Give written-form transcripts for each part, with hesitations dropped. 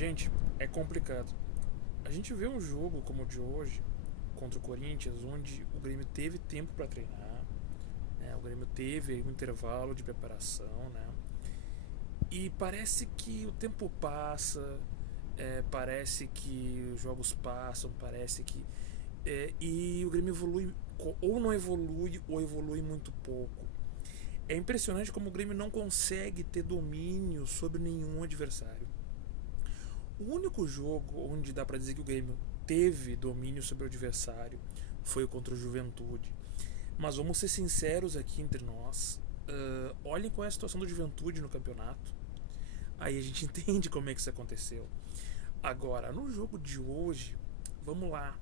Gente, é complicado. A gente vê um jogo como o de hoje, contra o Corinthians, onde o Grêmio teve tempo para treinar, né? O Grêmio teve um intervalo de preparação, né? E parece que o tempo passa, parece que os jogos passam, parece que. E o Grêmio evolui, ou não evolui, ou evolui muito pouco. É impressionante como o Grêmio não consegue ter domínio sobre nenhum adversário. O único jogo onde dá pra dizer que o Grêmio teve domínio sobre o adversário foi contra o Juventude. Mas vamos ser sinceros aqui entre nós. Olhem qual é a situação do Juventude no campeonato. Aí a gente entende como é que isso aconteceu. Agora, no jogo de hoje, vamos lá.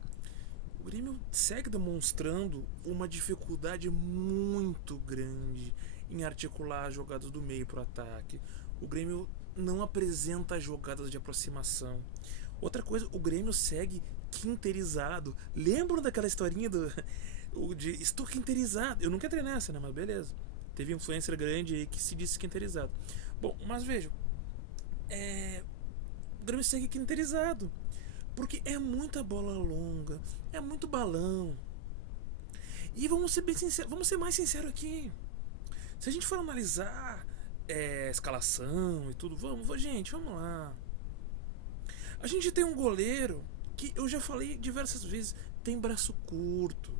O Grêmio segue demonstrando uma dificuldade muito grande em articular as jogadas do meio para o ataque. O Grêmio não apresenta jogadas de aproximação. Outra coisa, o Grêmio segue quinterizado. Lembram daquela historinha de estou quinterizado? Eu nunca entrei nessa, né? Mas beleza. Teve influencer grande aí que se disse quinterizado. Bom, mas vejam, o Grêmio segue quinterizado. Porque é muita bola longa, é muito balão. E vamos ser bem sinceros, vamos ser mais sinceros aqui. Se a gente for analisar escalação e tudo, gente, vamos lá. A gente tem um goleiro que eu já falei diversas vezes, tem braço curto.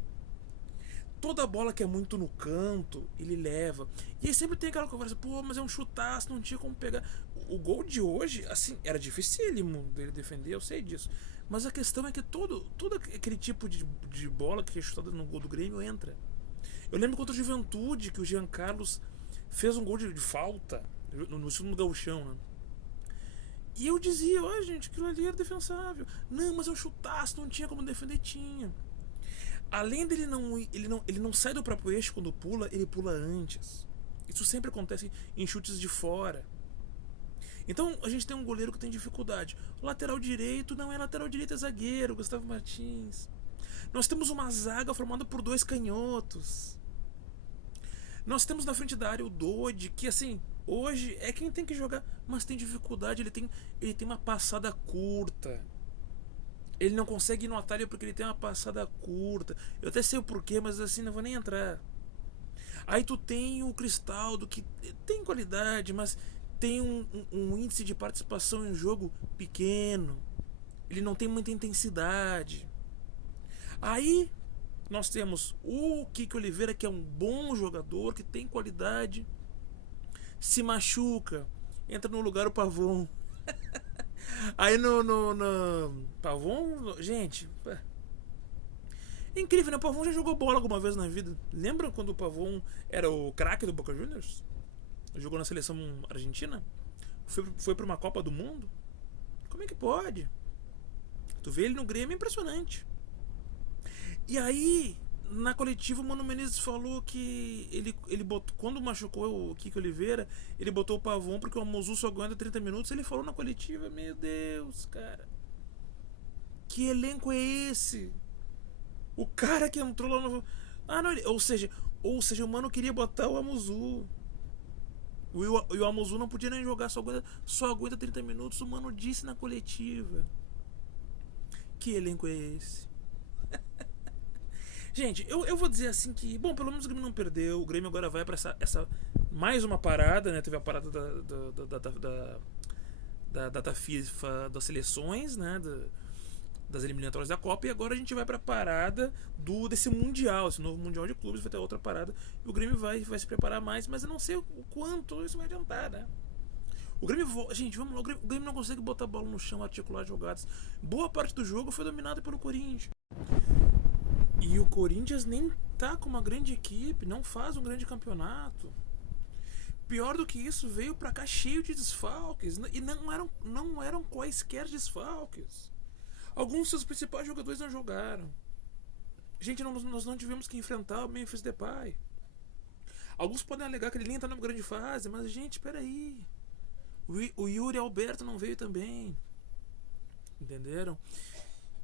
Toda bola que é muito no canto, ele leva. E aí sempre tem aquela conversa, pô, mas é um chutaço, não tinha como pegar. O gol de hoje, assim, era dificílimo dele defender, eu sei disso. Mas a questão é que todo aquele tipo de bola que é chutada no gol do Grêmio entra. Eu lembro contra o Juventude que o Jean Carlos fez um gol de falta no segundo gauchão, né? E eu dizia, ó, gente, aquilo ali era defensável. Não, mas é um chutaço, não tinha como defender, tinha. Além dele ele não sai do próprio eixo quando pula, ele pula antes. Isso sempre acontece em chutes de fora. Então a gente tem um goleiro que tem dificuldade. O lateral direito não é lateral direito, é zagueiro, Gustavo Martins. Nós temos uma zaga formada por dois canhotos. Nós temos na frente da área o Dodi, que assim, hoje é quem tem que jogar, mas tem dificuldade, ele tem uma passada curta. Ele não consegue ir no atalho porque ele tem uma passada curta. Eu até sei o porquê, mas assim, não vou nem entrar. Aí tu tem o Cristaldo, que tem qualidade, mas tem um índice de participação em jogo pequeno. Ele não tem muita intensidade. Aí nós temos o Kiko Oliveira, que é um bom jogador, que tem qualidade. Se machuca, entra no lugar o Pavon. Aí no Pavon, gente, incrível, né? O Pavon já jogou bola alguma vez na vida. Lembra quando o Pavon era o craque do Boca Juniors? Jogou na seleção argentina? Foi pra uma Copa do Mundo? Como é que pode? Tu vê ele no Grêmio, é impressionante. E aí, na coletiva, o Mano Menezes falou que ele botou, quando machucou o Kiko Oliveira, ele botou o Pavon porque o Amozu só aguenta 30 minutos. Ele falou na coletiva: meu Deus, cara, que elenco é esse? O cara que entrou lá no. Ah, não, ou seja, o Mano queria botar o Amozu. E o Amozu não podia nem jogar, só aguenta 30 minutos. O Mano disse na coletiva. Que elenco é esse? Gente, eu vou dizer assim que, bom, pelo menos o Grêmio não perdeu. O Grêmio agora vai pra essa mais uma parada, né? Teve a parada da data FIFA das seleções, né? Das eliminatórias da Copa. E agora a gente vai pra parada desse Mundial, esse novo Mundial de Clubes. Vai ter outra parada. E o Grêmio vai se preparar mais, mas eu não sei o quanto isso vai adiantar, né? O Grêmio, gente, vamos lá. O Grêmio não consegue botar a bola no chão, articular jogadas. Boa parte do jogo foi dominada pelo Corinthians. E o Corinthians nem tá com uma grande equipe, não faz um grande campeonato. Pior do que isso, veio pra cá cheio de desfalques. E não eram quaisquer desfalques. Alguns dos seus principais jogadores não jogaram. Gente, nós não tivemos que enfrentar o Memphis Depay. Alguns podem alegar que ele nem tá numa grande fase, mas, gente, peraí. O Yuri Alberto não veio também. Entenderam?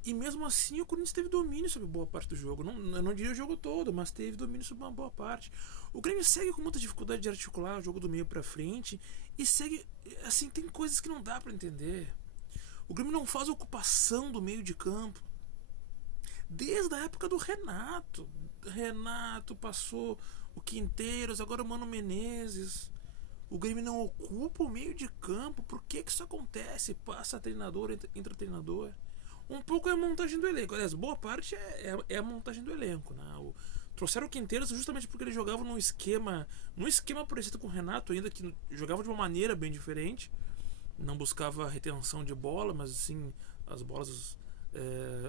E mesmo assim o Corinthians teve domínio sobre boa parte do jogo. Eu não diria o jogo todo, mas teve domínio sobre uma boa parte. O Grêmio segue com muita dificuldade de articular o jogo do meio pra frente. E segue. Assim, tem coisas que não dá pra entender. O Grêmio não faz ocupação do meio de campo. Desde a época do Renato. Renato passou o Quinteiros, agora o Mano Menezes. O Grêmio não ocupa o meio de campo. Por que isso acontece? Passa treinador, entra treinador. Um pouco é a montagem do elenco. Aliás, boa parte é a montagem do elenco. Né? Trouxeram o Quinteiros justamente porque ele jogava num esquema parecido com o Renato, ainda que jogava de uma maneira bem diferente. Não buscava retenção de bola, mas sim as bolas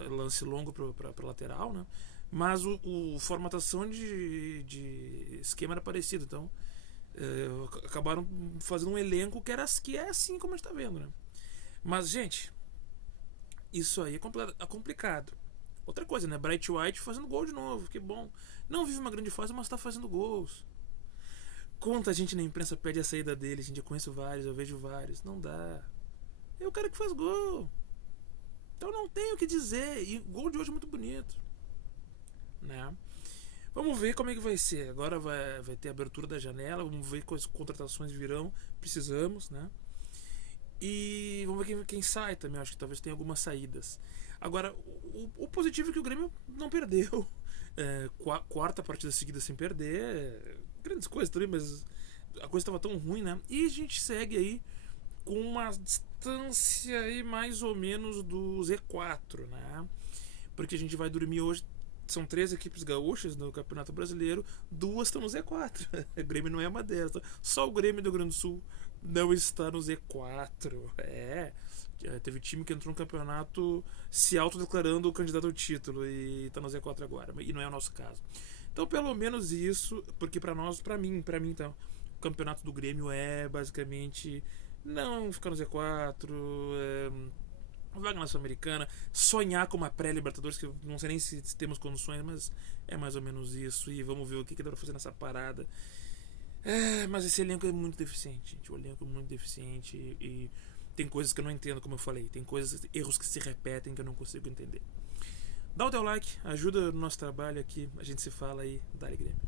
lance longo para lateral, né? Mas a formatação de esquema era parecido, então acabaram fazendo um elenco que é assim como a gente está vendo, né? Mas, gente, isso aí é complicado. Outra coisa, né? Bright White fazendo gol de novo, que bom. Não vive uma grande fase, mas está fazendo gols. Quanta gente na imprensa pede a saída dele, gente. Eu conheço vários, eu vejo vários. Não dá. É o cara que faz gol. Então não tenho o que dizer. E o gol de hoje é muito bonito. Né? Vamos ver como é que vai ser. Agora vai ter a abertura da janela. Vamos ver quais contratações virão. Precisamos, né? E vamos ver quem sai também. Acho que talvez tenha algumas saídas. Agora, o positivo é que o Grêmio não perdeu. Quarta partida seguida sem perder. Grandes coisas também, mas a coisa estava tão ruim, né? E a gente segue aí com uma distância aí mais ou menos do Z4, né? Porque a gente vai dormir hoje. São 3 equipes gaúchas no Campeonato Brasileiro, 2 estão no Z4. O Grêmio não é uma delas. Só o Grêmio do Rio Grande do Sul não está no Z4. Teve time que entrou no campeonato se autodeclarando candidato ao título e está no Z4 agora. E não é o nosso caso. Então, pelo menos isso, porque para mim, então, o campeonato do Grêmio é basicamente não ficar no Z4, vaga na Sul-Americana, sonhar com uma pré-Libertadores, que eu não sei nem se temos condições, mas é mais ou menos isso. E vamos ver o que dá pra fazer nessa parada. Mas esse elenco é muito deficiente, gente. O elenco é muito deficiente e tem coisas que eu não entendo, como eu falei. Tem erros que se repetem que eu não consigo entender. Dá o teu like, ajuda no nosso trabalho aqui. A gente se fala aí. Dá-lhe Grêmio.